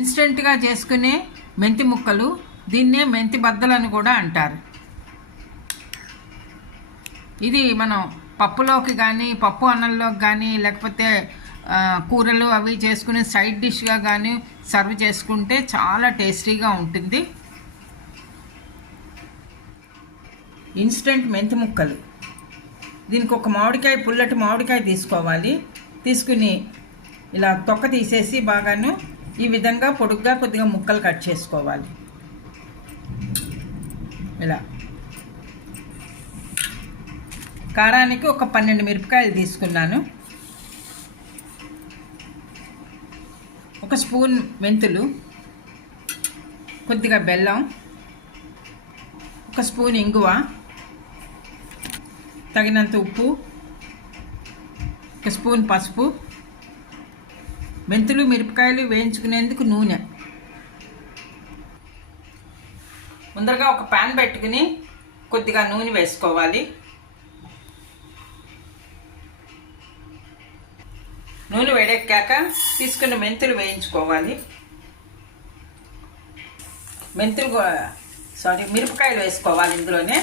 ఇన్స్టెంట్గా చేసుకునే మెంతి ముక్కలు, దీన్నే మెంతి బద్దలని కూడా అంటారు. ఇది మనం పప్పులోకి కానీ, పప్పు అన్నంలోకి కానీ, లేకపోతే కూరలు అవి చేసుకునే సైడ్ డిష్గా కానీ సర్వ్ చేసుకుంటే చాలా టేస్టీగా ఉంటుంది. ఇన్స్టెంట్ మెంతి ముక్కలు. దీనికి ఒక మామిడికాయ, పుల్లటి మామిడికాయ తీసుకోవాలి. తీసుకుని ఇలా తొక్క తీసేసి బాగాను ఈ విధంగా పొడుగ్గా కొద్దిగా ముక్కలు కట్ చేసుకోవాలి. ఇలా కారానికి ఒక 12 మిరపకాయలు తీసుకున్నాను. ఒక స్పూన్ మెంతులు, కొద్దిగా బెల్లం, ఒక స్పూన్ ఇంగువ, తగినంత ఉప్పు, ఒక స్పూన్ పసుపు, మెంతులు మిరపకాయలు వేయించుకునేందుకు నూనె. ముందరగా ఒక ప్యాన్ పెట్టుకుని కొద్దిగా నూనె వేసుకోవాలి. నూనె వేడెక్కాక తీసుకున్న మెంతులు వేయించుకోవాలి. మిరపకాయలు వేసుకోవాలి. ఇందులోనే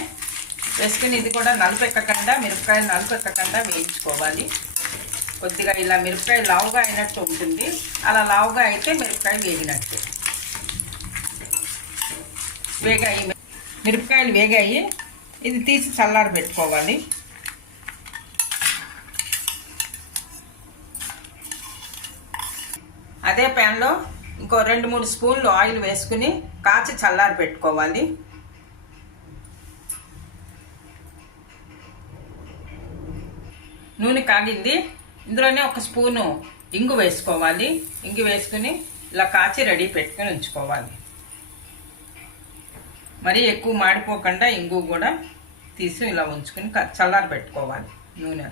వేసుకుని ఇది కూడా నలుపెక్కకుండా, మిరపకాయలు నలుపెక్కకుండా వేయించుకోవాలి. కొద్దిగా ఇలా మిరపకాయ లావుగా అయినట్టు ఉంటుంది. అలా లావుగా అయితే మిరపకాయ వేగినట్టు. వేగాయి, మిరపకాయలు వేగాయి. ఇది తీసి చల్లారి పెట్టుకోవాలి. అదే ప్యాన్లో ఇంకో 2-3 స్పూన్లు ఆయిల్ వేసుకుని కాచి చల్లారి పెట్టుకోవాలి. నూనె కాగింది. ఇందులోనే ఒక స్పూను ఇంగు వేసుకోవాలి. ఇంగు వేసుకుని ఇలా కాచి రెడీ పెట్టుకుని ఉంచుకోవాలి. మరీ ఎక్కువ మాడిపోకుండా ఇంగు కూడా తీసి ఇలా ఉంచుకుని చల్లారి పెట్టుకోవాలి. నూనె,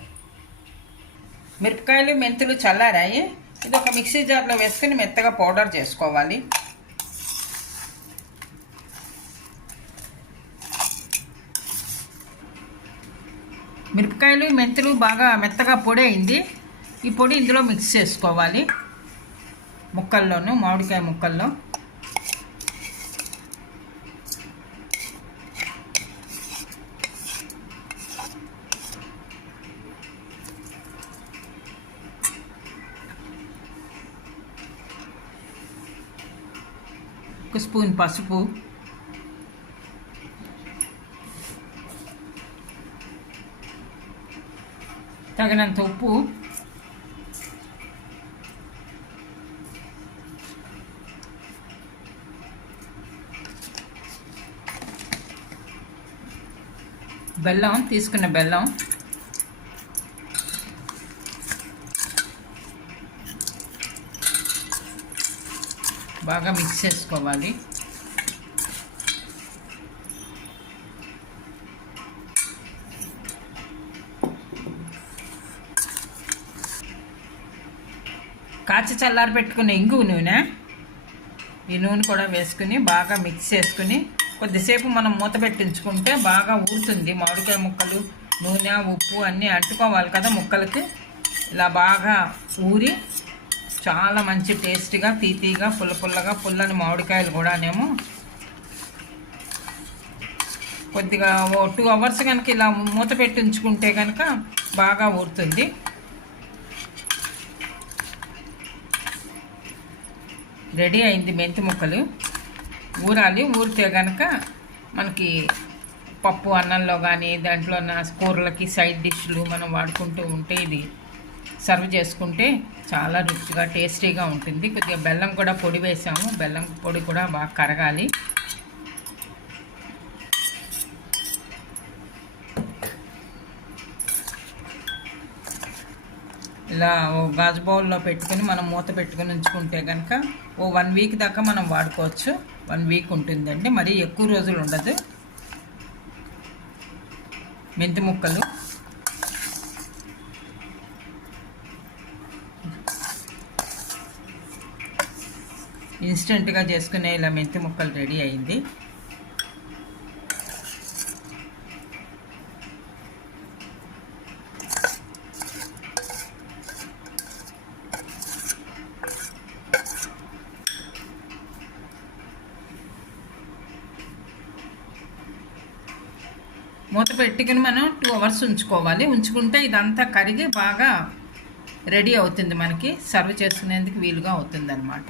మిరపకాయలు మెంతులు చల్లారాయి. ఇది ఒక మిక్సీ జార్లో వేసుకుని మెత్తగా పౌడర్ చేసుకోవాలి. మిరపకాయలు మెంతులు బాగా మెత్తగా పొడి అయింది. ఈ పొడి ఇందులో మిక్స్ చేసుకోవాలి. ముక్కల్లోనూ, మామిడికాయ ముక్కల్లో. ఒక స్పూన్ పసుపు, తగినంత ఉప్పు, బెల్లం, తీసుకున్న బెల్లం, బాగా మిక్స్ చేసుకోవాలి. కాచి చల్లారి పెట్టుకున్న ఇంగు నూనె, ఈ నూనె కూడా వేసుకుని బాగా మిక్స్ చేసుకుని కొద్దిసేపు మనం మూత పెట్టించుకుంటే బాగా ఊరుతుంది. మామిడికాయ ముక్కలు, నూనె, ఉప్పు అన్నీ అంటుకోవాలి కదా ముక్కలకి. ఇలా బాగా ఊరి చాలా మంచి టేస్టీగా, తీతీగా, పుల్లగా, పుల్లని మామిడికాయలు కూడానేమో కొద్దిగా 2 అవర్స్ కనుక ఇలా మూత పెట్టి ఉంచుకుంటే కనుక బాగా ఊరుతుంది. రెడీ అయింది మెంతి ముక్కలు. ఊరాలి. ఊరితే కనుక మనకి పప్పు అన్నంలో కానీ, దాంట్లో కూరలకి సైడ్ డిష్లు మనం వాడుకుంటూ ఉంటే ఇది సర్వ్ చేసుకుంటే చాలా రుచిగా, టేస్టీగా ఉంటుంది. కొద్దిగా బెల్లం కూడా పొడి వేసాము. బెల్లం పొడి కూడా బాగా కరగాలి. ఇలా ఓ గాజు బౌల్లో పెట్టుకుని మనం మూత పెట్టుకుని ఉంచుకుంటే కనుక 1 వీక్ దాకా మనం వాడుకోవచ్చు. 1 వీక్ ఉంటుందండి, మరీ ఎక్కువ రోజులు ఉండదు. మెంతి ముక్కలు ఇన్స్టెంట్గా చేసుకునే ఇలా మెంతి ముక్కలు రెడీ అయింది. మూత పెట్టుకుని మనం 2 అవర్స్ ఉంచుకోవాలి. ఉంచుకుంటే ఇదంతా కరిగి బాగా రెడీ అవుతుంది, మనకి సర్వ్ చేసుకునేందుకు వీలుగా అవుతుంది అన్నమాట.